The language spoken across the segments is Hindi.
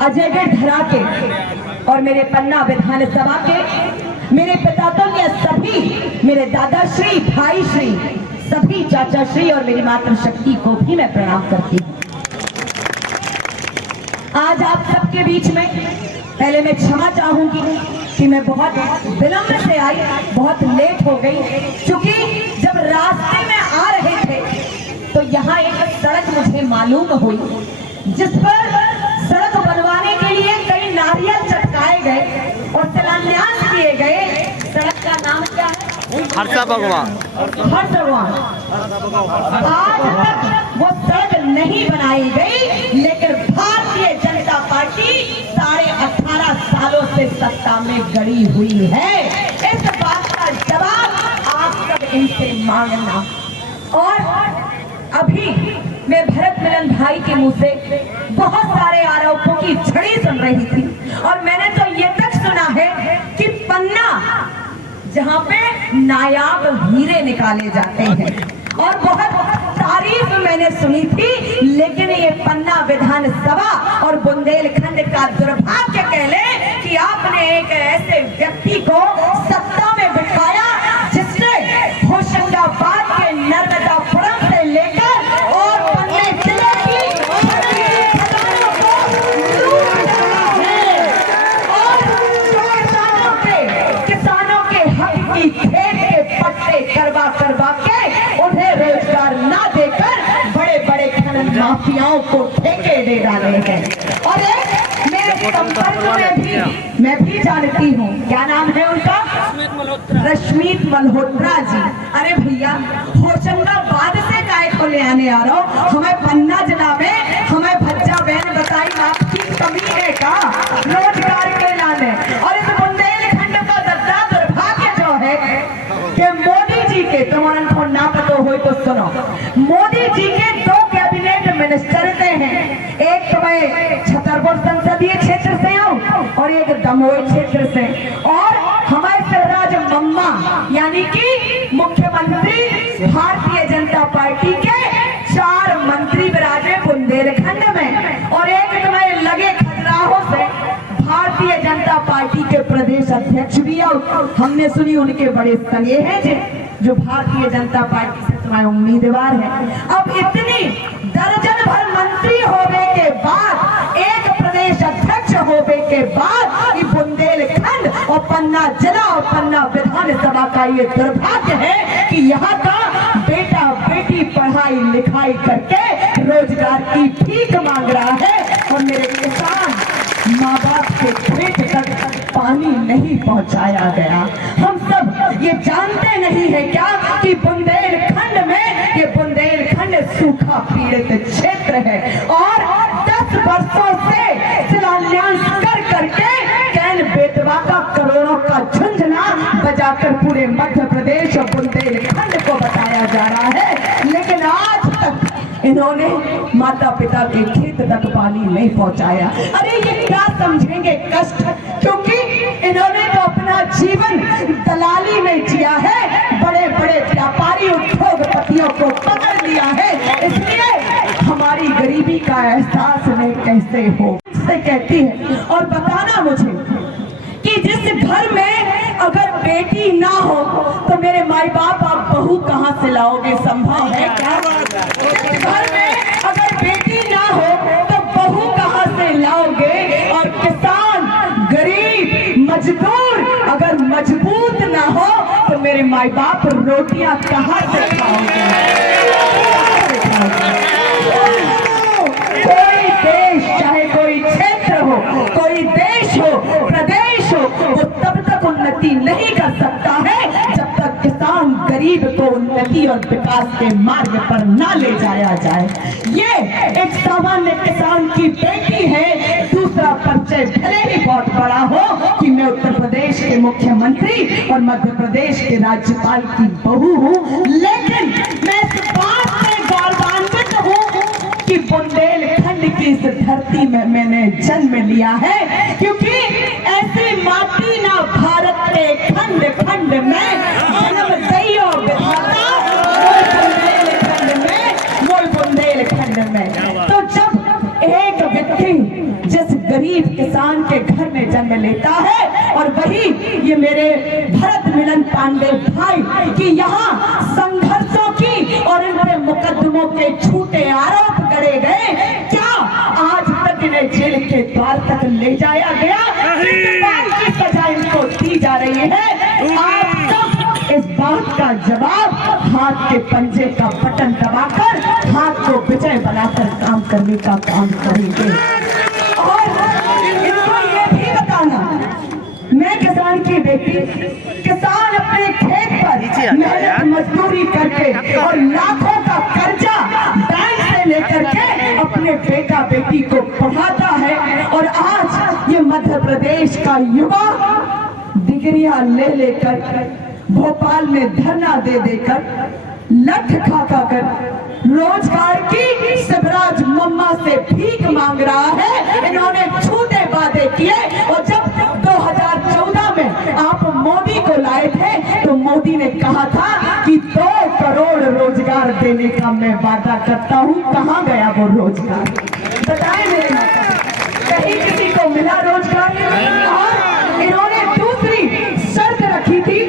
अजयगढ़ धरा के और मेरे पन्ना विधानसभा के मेरे पितातुल्य सभी मेरे दादाश्री, भाई श्री, सभी चाचा श्री और मेरी मातृशक्ति को भी मैं प्रणाम करती हूँ। आज आप सबके बीच में पहले मैं क्षमा चाहूंगी कि मैं बहुत विलंब से आई, बहुत लेट हो गई, क्योंकि जब रास्ते में आ रहे थे तो यहाँ एक सड़क मुझे मालूम हुई जिस पर सड़क बनवाने के लिए कई नारियल चटकाए गए और शिलान्यास किए गए। सड़क का नाम क्या है? हर्षा भगवान। हर्ष भगवान। आज तक वो सड़क नहीं बनाई गई, लेकिन भारतीय जनता पार्टी 18.5 सालों से सत्ता में गड़ी हुई है। इस बात का जवाब आप सब इनसे मांगना। और अभी मैं भरत मिलन भाई के मुंह से बहुत सारे आरोपों की झड़ी सुन रही थी और मैंने तो ये तक सुना है कि पन्ना जहाँ पे नायाब हीरे निकाले जाते हैं, और बहुत तारीफ मैंने सुनी थी, लेकिन ये पन्ना विधानसभा और बुंदेलखंड का दुर्भाग्य कह ले कि आपने एक ऐसे व्यक्ति को सत्ता में बिठाया जिसने होशंगाबाद के नर्मदापुरम से लेकर और पन्ने जिले की खदानों को लूट रहा है और किसानों के हक की खेत के पट्टे करवा के उन्हें रोजगार ना देकर बड़े बड़े खनन माफियाओं को ठेके दे डाले हैं। और मेरे संपर्क में भी मैं भी जानती हूँ, क्या नाम है उनका? रश्मीत मल्होत्रा जी। अरे भैया, होशंगाबाद से काय को ले आने आ रहा हो? हमें पन्ना जिला में हमें भज्जा बहन बताई आपकी कमी है का रोजगार के लाने? और इस बुंदेलखंड का दर्जा दुर्भाग्य जो है कि मोदी जी के, तुम्हारा को ना पता हो तो सुनो, मोदी जी के 2 कैबिनेट मिनिस्टर हैं। एक तो मैं छतरपुर संसदीय क्षेत्र से हूँ और एक दमोह क्षेत्र से, और हमारे शिवराज मम्मा यानी कि मुख्यमंत्री भारतीय जनता पार्टी के 4 मंत्री विराजे बुंदेलखंड में, और एक तो मैं लगे खजुराहो से भारतीय जनता पार्टी के प्रदेश अध्यक्ष भी और हमने सुनी उनके बड़े सगे हैं जो भारतीय जनता पार्टी से तुम्हारे उम्मीदवार है। अब इतनी दर्जन भर मंत्री होने के बाद, एक प्रदेश अध्यक्ष होने के बाद, ये बुंदेलखंड और पन्ना जिला और पन्ना विधानसभा का ये दुर्भाग्य है कि यहाँ का बेटा बेटी पढ़ाई लिखाई करके रोजगार की भीख मांग रहा है और मेरे किसान माँ बाप के खेत तक पानी नहीं पहुंचाया गया। हम सब ये जानते नहीं है क्या कि बुंदेलखंड में, ये बुंदेलखंड सूखा पीड़ित क्षेत्र है और 10 वर्षों से शिलान्यास कर करके कैन बेतवा का करोड़ों का झुंझुना बजाकर पूरे मध्य प्रदेश और बुंदेलखंड को बताया जा रहा है, लेकिन आज तक इन्होंने माता पिता के खेत तक पानी नहीं पहुंचाया। अरे ये क्या समझेंगे कष्ट, क्योंकि इन्होंने तो अपना जीवन दलाली में जिया है, बड़े बड़े व्यापारी उद्योगपतियों को पकड़ लिया है, इसलिए हमारी गरीबी का एहसास नहीं कैसे हो से कहती है। और बताना मुझे कि जिस घर में अगर बेटी ना हो तो मेरे माई बाप आप बहू कहाँ से लाओगे? संभव है क्या? जिस घर में अगर बेटी ना हो तो बहू कहाँ से लाओगे? और किसान, गरीब, मजदूर अगर मजबूत ना हो तो मेरे माई बाप रोटियां कहाँ से खाओगे? कोई देश, चाहे कोई क्षेत्र हो, कोई देश हो, प्रदेश हो, वो तब तक उन्नति नहीं कर सकता है जब तक किसान गरीब को उन्नति और विकास के मार्ग पर ना ले जाया जाए। ये एक सामान्य किसान की बेटी है। दूसरा परिचय भले ही बहुत बड़ा हो कि मैं उत्तर प्रदेश के मुख्यमंत्री और मध्य प्रदेश के राज्यपाल की बहू हूँ, लेकिन मैं इस बात से गौरवान्वित हूँ कि बुंदेलखंड की इस धरती में मैंने जन्म लिया है, क्योंकि ऐसी माटी ना भारत के खंड खंड में जन्म दैयो विधाता बुंदेलखंड में। तो जब एक व्यक्ति जिस गरीब किसान के घर में जन्म लेता है। और वही ये मेरे भरत मिलन पांडे भाई कि यहाँ संघर्षों की और इन पे मुकदमों के झूठे आरोप गढ़े गए, क्या आज तक इन्हें जेल के द्वार तक ले जाया गया? की सजा इनको दी जा रही है। आप सब इस बात का जवाब हाथ के पंजे का बटन दबाकर हाथ को विजय बनाकर काम करने का काम करेंगे। और इनको ये भी बताना, मैं किसान की बेटी, किसान अपने खेत पर मेहनत मजदूरी करके और लाखों का कर्जा बैंक से लेकर के अपने बेटा बेटी को पढ़ाता है। और आज ये मध्य प्रदेश का युवा डिग्रियां ले लेकर भोपाल में धरना दे देकर लठ खा कर रोजगार की शिवराज मम्मा से भीख मांग रहा है। इन्होंने झूठे वादे किए और जब 2014 में आप मोदी को लाए थे तो मोदी ने कहा था कि 2 करोड़ रोजगार देने का मैं वादा करता हूं। कहां गया वो रोजगार? बताएं मेरे माता, कहीं किसी को मिला रोजगार? और इन्होंने दूसरी शर्त रखी थी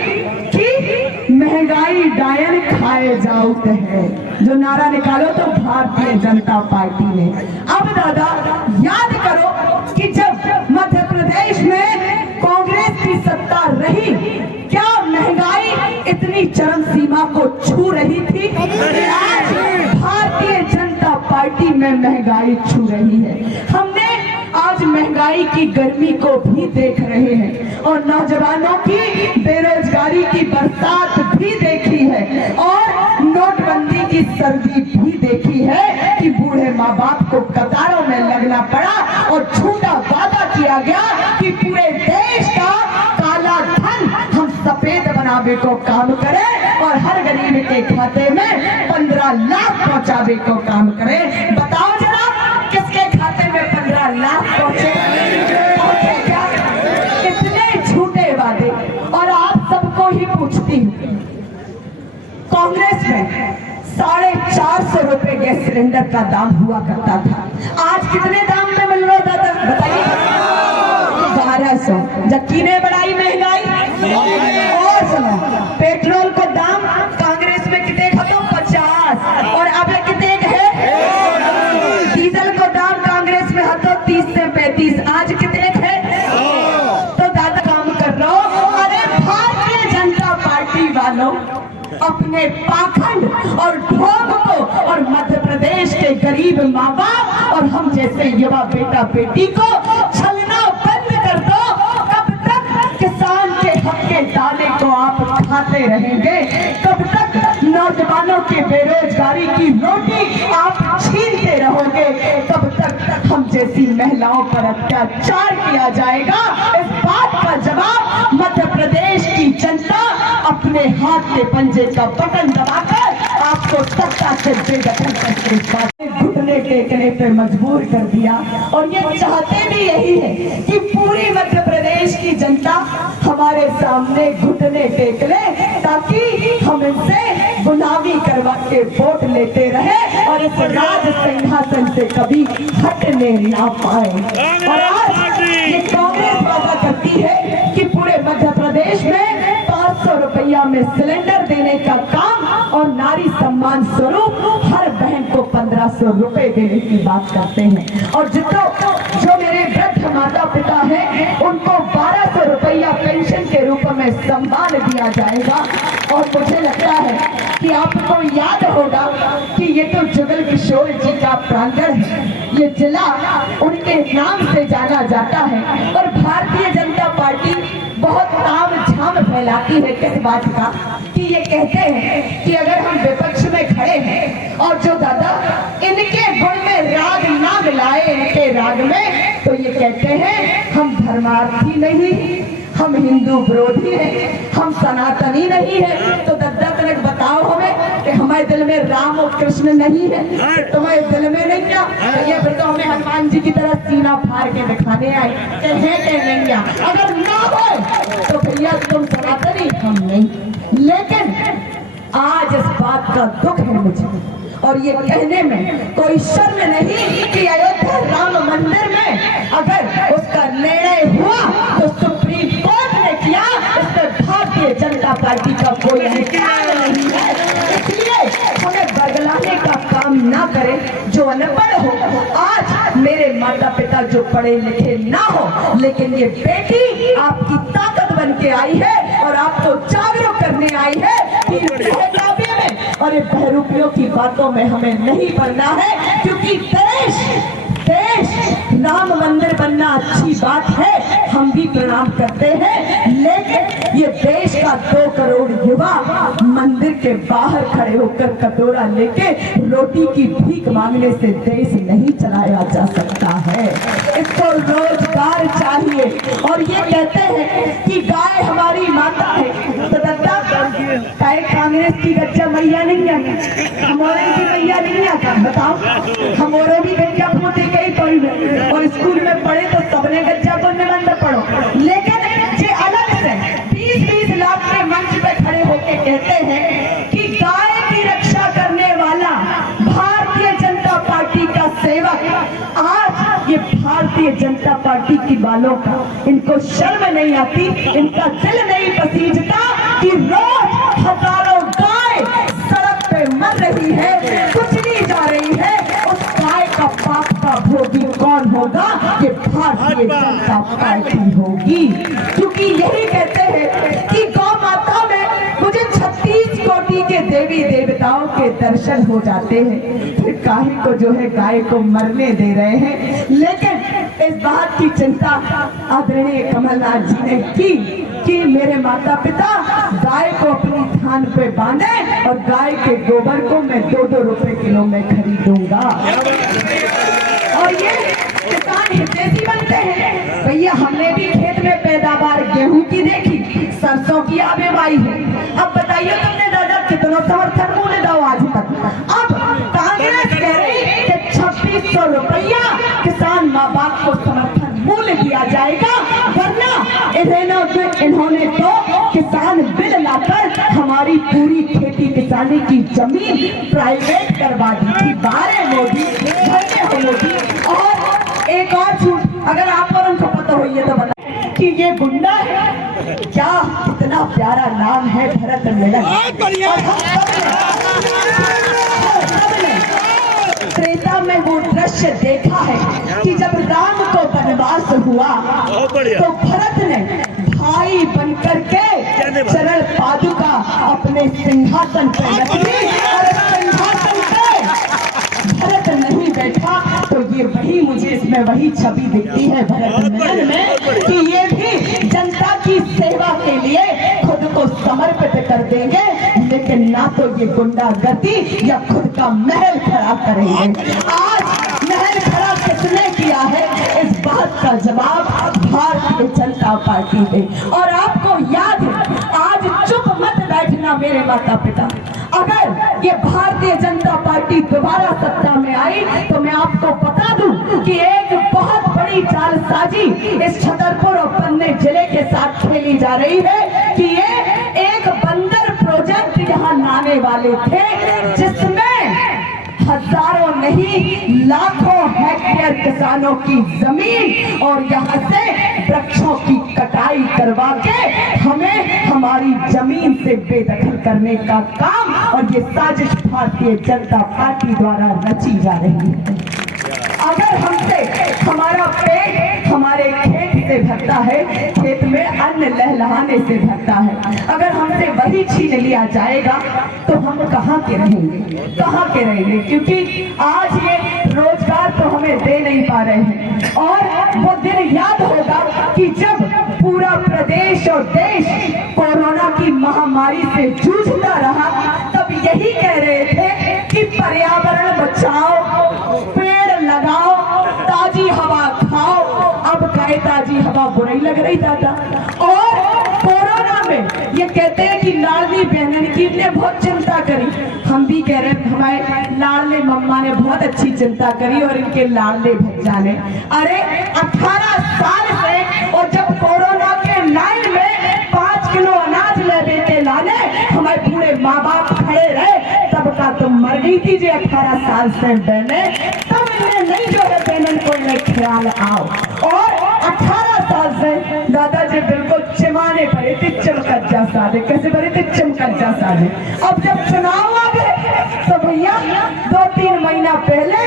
कि महंगाई डायन खाए जाओ है, जो नारा निकालो तो भारतीय जनता पार्टी ने। अब दादा याद करो कि जब मध्य प्रदेश में कांग्रेस की सत्ता रही, क्या महंगाई इतनी चरम सीमा को छू रही थी? आज भारतीय जनता पार्टी में महंगाई छू रही है। हमने आज महंगाई की गर्मी को भी देख रहे हैं और नौजवानों की बेरोजगारी की बरसात भी देखी है और नोटबंदी की सर्दी भी देखी है कि बूढ़े माँ बाप को कतारों में लगना पड़ा और झूठा वादा किया गया कि पूरे देश का काला धन हम सफेद बनावे को काम करें और हर गरीब के खाते में 15 लाख पहुंचावे को काम करें। बताओ जरा, किसके खाते में 15 लाख पहुंचे क्या? इतने झूठे वादे। और आप सबको ही पूछती हूँ, कांग्रेस में 450 रुपए गैस सिलेंडर का दाम हुआ करता था, आज कितने दाम में मिल रहा था? बताइए। 1200। जब किने बढ़ाई महंगाई? और सुनो, पेट्रोल का दाम कांग्रेस में कितने खत्म? 50। और अब कितने है? डीजल को दाम कांग्रेस में हतो 30 से 35, आज कितने है? तो दादा काम कर रहा हो। अरे भारतीय जनता पार्टी वालों, अपने पाखंड और ढोंग को और मध्य प्रदेश के गरीब माँ बाप और हम जैसे युवा बेटा बेटी को छलना बंद कर दो। कब तक किसान के हक के दाने को आप खाते रहेंगे? कब तक नौजवानों के बेरोजगारी की रोटी आप छीनते रहोगे? कब तक हम जैसी महिलाओं पर अत्याचार किया जाएगा? इस बात का जवाब मध्य प्रदेश की जनता अपने हाथ के पंजे का बटन दबाकर आपको सत्ता से बेदखल करके इस बात घुटने टेकने पे मजबूर कर दिया। और ये चाहते भी यही है कि पूरी मध्य प्रदेश की जनता हमारे सामने घुटने टेक ले, ताकि हम इनसे गुलामी करवा के वोट लेते रहे और इस राज सिंहासन से कभी हटने ना पाए। और आज ये कांग्रेस वादा करती है कि पूरे मध्य प्रदेश में 500 रुपया में सिलेंडर देने का काम और नारी सम्मान स्वरूप हर बहन को 1500 रुपए देने की बात करते हैं। और जो मेरे वृद्ध माता पिता हैं उनको 1200 रुपया पेंशन के रूप में सम्मान दिया जाएगा। और मुझे लगता है कि आपको याद होगा कि ये तो जुगल किशोर जी का प्रांगण है, ये जिला उनके नाम से जाना जाता है। और भारतीय जनता पार्टी बहुत ताम झाम फैलाती है किस बात का, कि ये कहते हैं कि अगर हम विपक्ष में खड़े हैं और जो दादा इनके गुण में राग ना मिलाए इनके राग में, तो ये कहते हैं हम धर्मार्थी नहीं, हम हिंदू विरोधी हैं, हम सनातनी नहीं है। तो दादा तनक बताओ हमें कि हमारे दिल में राम और कृष्ण नहीं है, तुम्हारे दिल में नहीं क्या? ये फिर तो हमें हनुमान जी की तरह सीना फाड़ के दिखाने आए कि है कि नहीं क्या? अगर ना हो तो भैया तुम सनातनी, हम नहीं। लेकिन आज इस बात का दुख है मुझे, और ये कहने में कोई शर्म नहीं कि अयोध्या राम मंदिर में अगर उसका जनता पार्टी का कोई अधिकार नहीं है। इसलिए हमें बरगलाने का काम ना करें जो अनपढ़ हो। आज मेरे माता पिता जो पढ़े लिखे ना हो, लेकिन ये बेटी आपकी ताकत बन के आई है और आपको जागरूक करने आई है कि बहकावे में और ये बहरूपियों की बातों में हमें नहीं पड़ना है, क्योंकि देश राम मंदिर बनना अच्छी बात है, हम भी प्रणाम करते हैं, लेकिन ये देश का 2 करोड़ युवा मंदिर के बाहर खड़े होकर कटोरा लेके रोटी की भीख मांगने से देश नहीं चलाया जा सकता है। इसको रोजगार चाहिए। और ये कहते हैं कि गाय हमारी माता है, तो दादा गाय कांग्रेस की गज्जा मैया नहीं है, हमारे की मैया नहीं आता। बताओ, हमारे भी गज्जा फूटे कई कोई और स्कूल में पढ़े तो सबने गज्जा को निबंध पढ़ो, लेकिन ये अलग से 20-20 लाख के मंच पे खड़े होके कहते हैं कि गाय की रक्षा करने वाला भारतीय जनता पार्टी का सेवक, आज ये भारतीय जनता पार्टी की बालों का इनको शर्म नहीं आती, इनका दिल नहीं पसीजता कि रोज हजारों गाय सड़क पे मर रही है, कुचली जा रही है। उस गाय का पाप का भोगी कौन होगा? ये भारतीय जनता पार्टी होगी। क्योंकि यही कहते हैं कि गौ माता में मुझे 36 कोटि के देवी देवताओं के दर्शन हो जाते हैं, फिर काहे को जो है गाय को मरने दे रहे हैं। लेकिन इस बात की चिंता आदरणीय कमलनाथ जी ने की कि मेरे माता पिता गाय को अपनी थान पे बांधे और गाय के गोबर को मैं 2-2 रुपए किलो में खरीदूंगा। और ये किसान हितैषी बनते हैं। भैया हमने भी खेत में पैदावार गेहूं की देखी, सरसों की आवेवाई है। अब बताइए तुमने दादा कितना समर्थन मूल्य दो आज तक। अब कांग्रेस कह रही कि 2600 रुपया किसान माँ बाप को समर्थन मूल्य दिया जाएगा, वरना इन्होंने तो किसान बिल लाकर हमारी पूरी खेती किसानी की जमीन प्राइवेट करवा दी थी। बारे मोदी, धन्य हो मोदी। और एक और छूट, अगर आप और उनको पता हो ये तो बताएं कि ये गुंडा है क्या, कितना प्यारा नाम है भरत मिलन। त्रेता में वो दृश्य देखा है कि जब राम को वनवास हुआ तो भरत ने भाई बनकर के चरण पादुका अपने सिंहासन पर रख दी, और सिंहासन पे भरत नहीं बैठा। तो ये वही मुझे इसमें वही छवि दिखती है भरत मिलन में कि ये भी जनता की सेवा के लिए खुद को समर्पित कर देंगे, लेकिन ना तो ये गुंडागर्दी या खुद का महल खड़ा करेंगे। आज महल खड़ा किसने किया है, इस बात का जवाब भारतीय जनता पार्टी दे। और आपको याद है, आज चुप मत बैठना मेरे माता पिता। अगर ये भारतीय जनता पार्टी दोबारा सत्ता में आई तो मैं आपको बता दूं कि एक बहुत बड़ी जालसाजी इस छतरपुर और पन्ने जिले के साथ खेली जा रही है कि ये एक बंदर प्रोजेक्ट यहाँ लाने वाले थे, जिसमें हजारों नहीं लाखों हेक्टेयर किसानों की जमीन और यहाँ से वृक्षों की कटाई करवा के हमें हमारी जमीन से बेदखल करने का काम, और ये साजिश भारतीय जनता पार्टी द्वारा रची जा रही है। अगर हमसे हमारा पेट हमारे खेत से भरता है, खेत में अन्न लहलहाने से भरता है, अगर हमसे वही छीन लिया जाएगा तो हम कहाँ के रहेंगे, कहाँ के रहेंगे? क्योंकि आज ये रोजगार तो हमें दे नहीं पा रहे हैं। और वो दिन याद होगा कि जब पूरा प्रदेश और देश कोरोना की महामारी से जूझता रहा, तब यही कह रहे थे कि पर्यावरण बचाओ, पेड़ लगाओ, ताजी हवा खाओ। अब गाय ताजी हवा बुरी लग रही दादा। और कोरोना में ये कहते हैं कि लाडली बहन की ने बहुत चिंता करी, हम भी कह रहे हैं हमारे लाडले मम्मा ने बहुत अच्छी चिंता करी और इनके लाडले भज्जा ने। अरे 18 साल से, और जब कोरोना के लाइन में 5 किलो अनाज ले के लाने हमारे पूरे माँ बाप खड़े रहे, तब का तुम मर गई थी जो 18 साल से बहने, तब इन्हें नहीं जो है बहनन को ख्याल आओ। और 18 साल से दादाजी बिल्कुल चिमाने पड़े थे, चमका कज्जा साधे, कैसे बने थे कज्जा साधे। अब जब चुनाव आ गए तो भैया 2-3 महीना पहले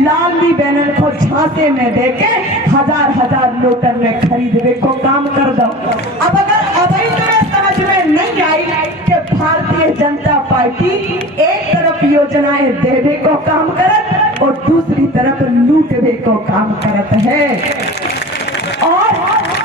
लालजी बैनर को झांसे में देके हजार नोटर में खरीदने को काम कर दो। अब अगर अभी तुम्हें समझ में नहीं आई कि भारतीय जनता पार्टी एक तरफ योजनाएं देने को काम करत और दूसरी तरफ लूटने को काम करत है, और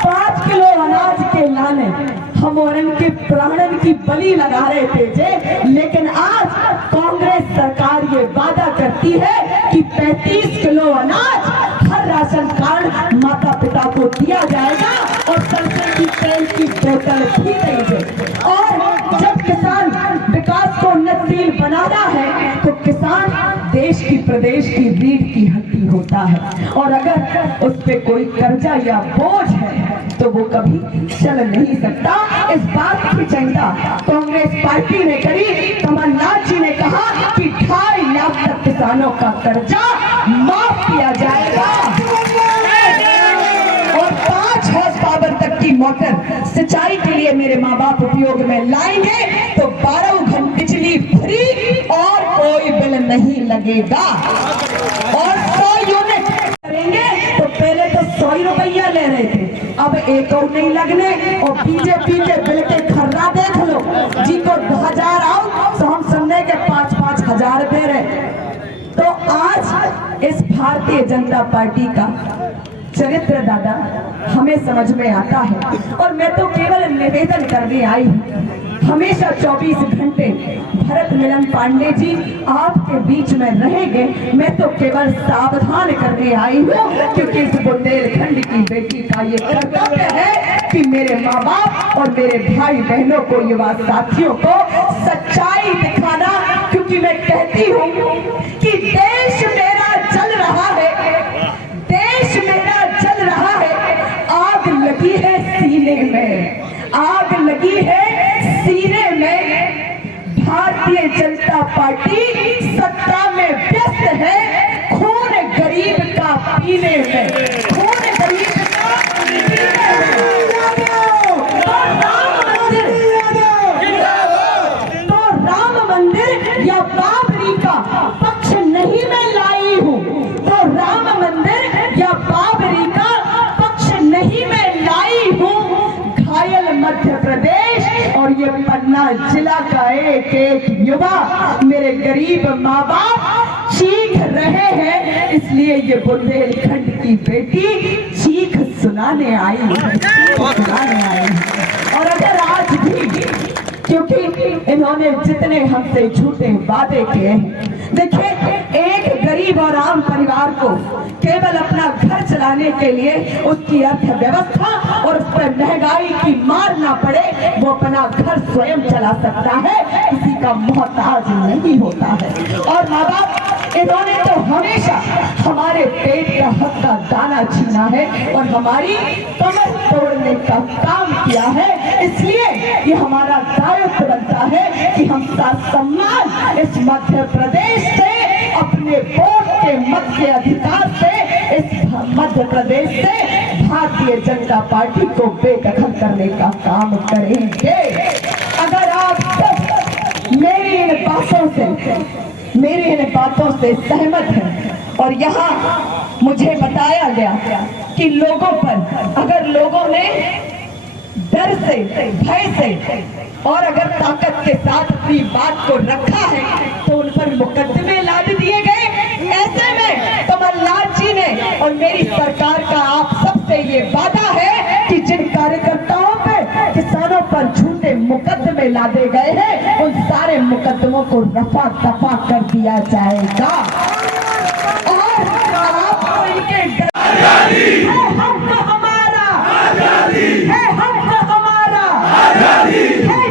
5 किलो अनाज के लाने हम उनके प्राणन की बलि लगा रहे थे जे, लेकिन आज कांग्रेस सरकार ये वादा करती है कि 35 किलो अनाज हर राशन कार्ड माता पिता को दिया जाएगा और सरसों की तेल की बोतल भी देंगे। और जब किसान विकास को उन्नतशील बनाना है तो किसान देश की प्रदेश की रीढ़ की हड्डी होता है, और अगर उस पे कोई कर्जा या बोझ है तो वो कभी चल नहीं सकता। इस बात की चिंता कांग्रेस पार्टी ने करी। कमलनाथ जी ने कहा कि 2.5 लाख तक किसानों का कर्जा माफ किया जाएगा और 5 हॉर्स पावर तक की मोटर सिंचाई के लिए मेरे माँ बाप उपयोग में लाएंगे तो 12 घंटे बिजली फ्री और कोई बिल नहीं लगेगा। और 100 यूनिट करेंगे तो पहले तो 100 रुपया ले रहे थे, अब एक और नहीं लगने। और बीजेपी के बिल के खर्रा देख लो जी को 1000 आओ तो हम सुनने के 5-5 हजार दे रहे। तो आज इस भारतीय जनता पार्टी का चरित्र दादा हमें समझ में आता है, और मैं तो केवल निवेदन करने आई हूँ। हमेशा 24 घंटे भरत मिलन पांडे जी आपके बीच में रहेंगे, मैं तो केवल सावधान करने आई हूँ, क्योंकि इस बुंदेलखंड की बेटी का ये कर्तव्य है कि मेरे माँ बाप और मेरे भाई बहनों को, युवा साथियों को सच्चाई दिखाना। क्योंकि मैं कहती हूँ कि देश मेरा जल रहा है, देश मेरा जल रहा है, आग लगी है सीने में, आग लगी है सीने में। भारतीय जनता पार्टी सत्ता में व्यस्त है खून गरीब का पीने में, खून गरीब का पीने में। तो राम मंदिर या बाबरी का पक्ष नहीं मैं लाई हूँ, तो राम मंदिर या बाबरी का पक्ष नहीं मैं लाई हूँ। घायल मध्य प्रदेश और ये पन्ना जिला का एक युवा, मेरे गरीब माँ बाप चीख रहे हैं, इसलिए ये बुंदेलखंड की बेटी चीख सुनाने आई है, सुनाने आई है। और अगर आज भी, क्योंकि इन्होंने जितने हमसे झूठे वादे किए हैं, देखिए एक गरीब और आम परिवार को केवल अपना घर चलाने के लिए उसकी अर्थव्यवस्था और उस पर महंगाई की मार ना पड़े, वो अपना घर स्वयं चला सकता है, किसी का मोहताज नहीं होता है। और माँ बाप इन्होंने तो हमेशा हमारे पेट का हक का दाना छीना है और हमारी कमर तोड़ने का काम किया है। इसलिए ये हमारा दायित्व बनता है कि हम सम्मान इस मध्य प्रदेश से, अपने वोट के मत के अधिकार से, इस मध्य प्रदेश से भारतीय जनता पार्टी को बेदखल करने का काम करेंगे। अगर आप सब मेरी इन बातों से सहमत हैं और यहाँ मुझे बताया गया कि लोगों पर, अगर लोगों ने डर से, भय से और अगर ताकत के साथ अपनी बात को रखा है तो उन पर मुकदमे लाद दिए गए। ऐसे में कमलनाथ जी ने और मेरी सरकार का आप सबसे ये वादा है कि जिन कार्यकर्ताओं पे, किसानों पर झूठे मुकदमे लादे गए हैं, उन सारे मुकदमों को रफा दफा कर दिया जाएगा। और आपको इनके हमारा है, हमारा है,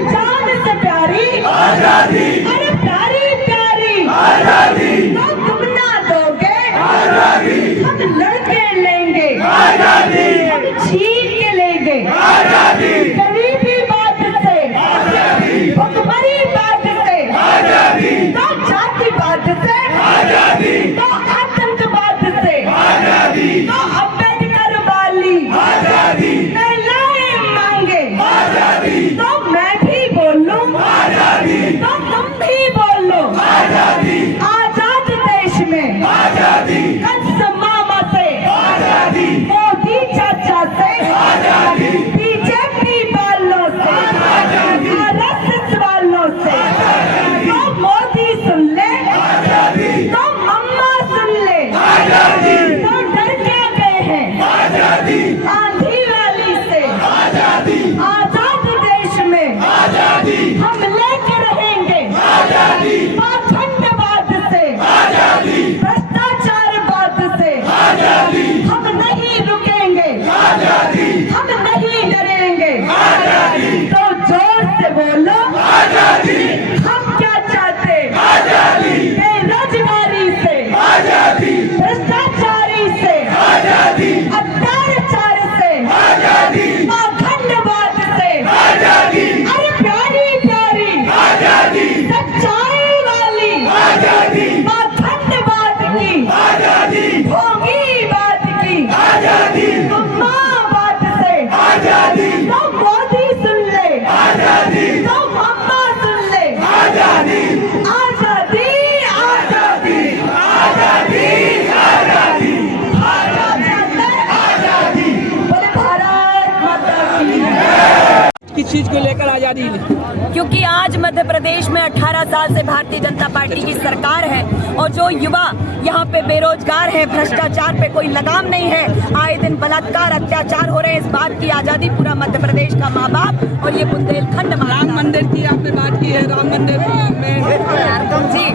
जान से प्यारी आजादी, अरे प्यारी प्यारी आजादी, तो तुम ना दोगे आजादी, हम लड़के लेंगे आजादी, हम छीन के लेंगे आजादी, गरीबी बात से आजादी, भुखमरी बात से आजादी, तो जातिवाद से आजादी, तो आतंकवाद से आजादी, तो अम्बेडकर वाली आजादी, महिलाएं मांगे आजादी, तो मैं चीज को लेकर आजादी ली? क्योंकि आज मध्य प्रदेश में 18 साल से भारतीय जनता पार्टी की सरकार है और जो युवा यहाँ पे बेरोजगार है, भ्रष्टाचार पे कोई लगाम नहीं है, आए दिन बलात्कार अत्याचार हो रहे हैं। इस बात की आजादी पूरा मध्य प्रदेश का माँ बाप और ये बुंदेलखंड राम मंदिर की आपने बात की है, राम मंदिर में जी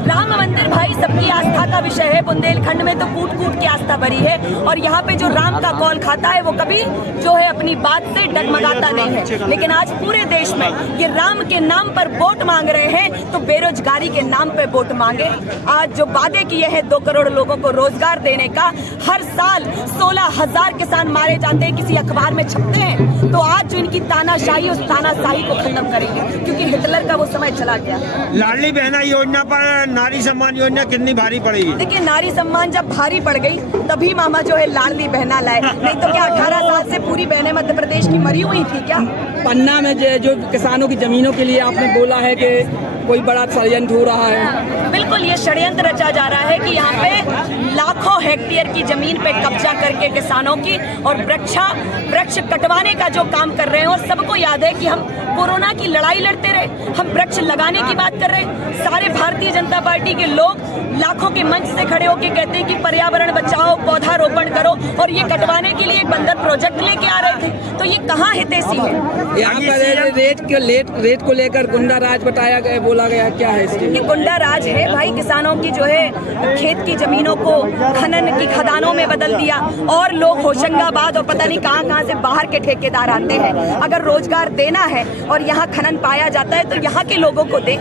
राम मंदिर भाई सबकी आस्था का विषय है। बुंदेलखंड में तो कूट कूट की आस्था भरी है और यहाँ पे जो राम का कौल खाता है वो कभी जो है अपनी बात से डगमगाता नहीं है। लेकिन आज पूरे देश में ये राम के नाम पर वोट मांग रहे हैं तो बेरोजगारी के नाम पे वोट मांगे। आज जो वादे किए हैं 2 करोड़ लोगों को रोजगार देने का, हर साल 16,000 किसान मारे जाते हैं, किसी अखबार में छपते हैं। तो आज जो इनकी तानाशाही, उस तानाशाही को खत्म करेंगे क्योंकि हिटलर का वो समय चला गया। लाडली बहना योजना पर नारी सम्मान योजना कितनी भारी पड़ेगी? देखिए नारी सम्मान जब भारी पड़ गई तभी मामा जो है लाडली बहना लाए, नहीं तो क्या 18 साल से पूरी बहनें मध्य प्रदेश की मरी हुई थी क्या? पन्ना में जो किसानों की जमीनों के लिए आपने बोला है कि कोई बड़ा षड्यंत्र हो रहा है। बिल्कुल ये षड्यंत्र रचा जा रहा है कि यहाँ पे लाखों हेक्टेयर की जमीन पे कब्जा करके किसानों की और वृक्ष कटवाने का जो काम कर रहे हैं। और सबको याद है कि हम कोरोना की लड़ाई लड़ते रहे, हम वृक्ष लगाने की बात कर रहे हैं। सारे भारतीय जनता पार्टी के लोग लाखों के मंच से खड़े होकर कहते हैं कि पर्यावरण बचाओ, पौधारोपण करो, और ये कटवाने के लिए एक बंदर प्रोजेक्ट लेके आ रहे थे। तो ये कहाँ हितैषी है? यहाँ पर रेट को लेकर गुंडा राज बताया गया, बोला गया, क्या है इसके? ये गुंडा राज है भाई। किसानों की जो है खेत की जमीनों को खनन की खदानों में बदल दिया और लोग होशंगाबाद और पता नहीं कहाँ से बाहर के ठेकेदार आते हैं। अगर रोजगार देना है और यहाँ खनन पाया जाता है तो यहाँ के लोगों को दे।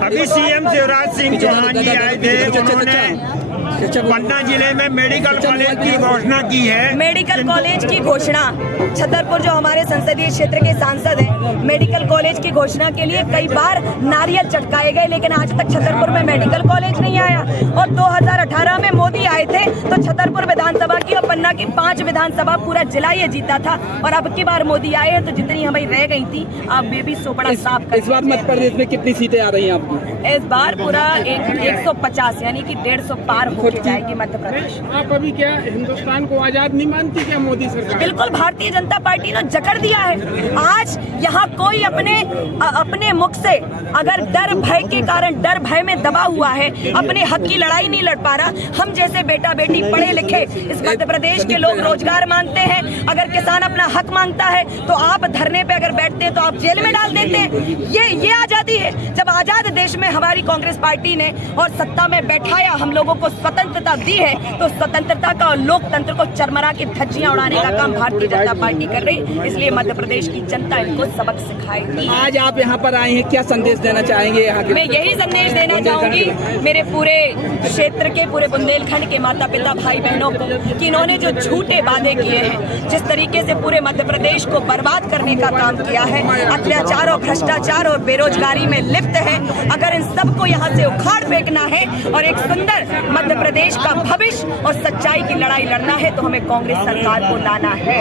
अभी सीएम शिवराज सिंह चौहान जी आए थे, उन्होंने पन्ना जिले में मेडिकल कॉलेज की घोषणा की है। मेडिकल कॉलेज की घोषणा, छतरपुर जो हमारे संसदीय क्षेत्र के सांसद हैं, मेडिकल कॉलेज की घोषणा के लिए कई बार नारियल चटकाए गए, लेकिन आज तक छतरपुर में मेडिकल कॉलेज नहीं आया। और 2018 में मोदी आए थे तो छतरपुर विधानसभा की और पन्ना की 5 विधानसभा पूरा जिला ये जीता था। और अब की बार मोदी आए हैं तो जितनी हमें रह गई थी अब वे भी सोपड़ा साफ कर। इस बार मध्य प्रदेश में कितनी सीटें आ रही हैं आपकी? इस बार पूरा 150 यानी कि 150 पार होके जाएगी मध्य प्रदेश। आप अभी क्या हिंदुस्तान को आजाद नहीं मानती क्या मोदी सरकार? बिल्कुल, भारतीय जनता पार्टी ने जकड़ दिया है। आज यहाँ कोई अपने मुख से अगर डर भय के कारण, डर भय में दबा हुआ है, अपने हक की लड़ाई नहीं लड़ पा रहा। हम जैसे बेटा बेटी पढ़े लिखे इस मध्य प्रदेश के लोग रोजगार मांगते हैं। अगर किसान अपना हक मांगता है तो आप धरने पे अगर बैठते हैं तो आप जेल में डाल देते हैं। ये आजादी है। जब आजाद देश में हमारी कांग्रेस पार्टी ने और सत्ता में बैठाया, हम लोगों को स्वतंत्रता दी है, तो स्वतंत्रता का और लोकतंत्र को चरमरा के धज्जियां उड़ाने का काम भारतीय जनता पार्टी कर रही है। इसलिए मध्य प्रदेश की जनता इनको सबक सिखाएगी। आज आप यहाँ पर आए हैं, क्या संदेश देना चाहेंगे यहाँ के? मैं यही संदेश देना चाहूंगी मेरे पूरे क्षेत्र के, पूरे बुंदेलखंड के माता पिता भाई बहनों को कि इन्होंने जो झूठे वादे किए हैं, जिस तरीके से पूरे मध्य प्रदेश को बर्बाद करने का काम किया है, अत्याचार और भ्रष्टाचार और बेरोजगारी में लिप्त है, अगर इन सबको यहाँ से उखाड़ फेंकना है और एक सुंदर मध्य प्रदेश का भविष्य और सच्चाई की लड़ाई लड़ना है तो हमें कांग्रेस सरकार को लाना है।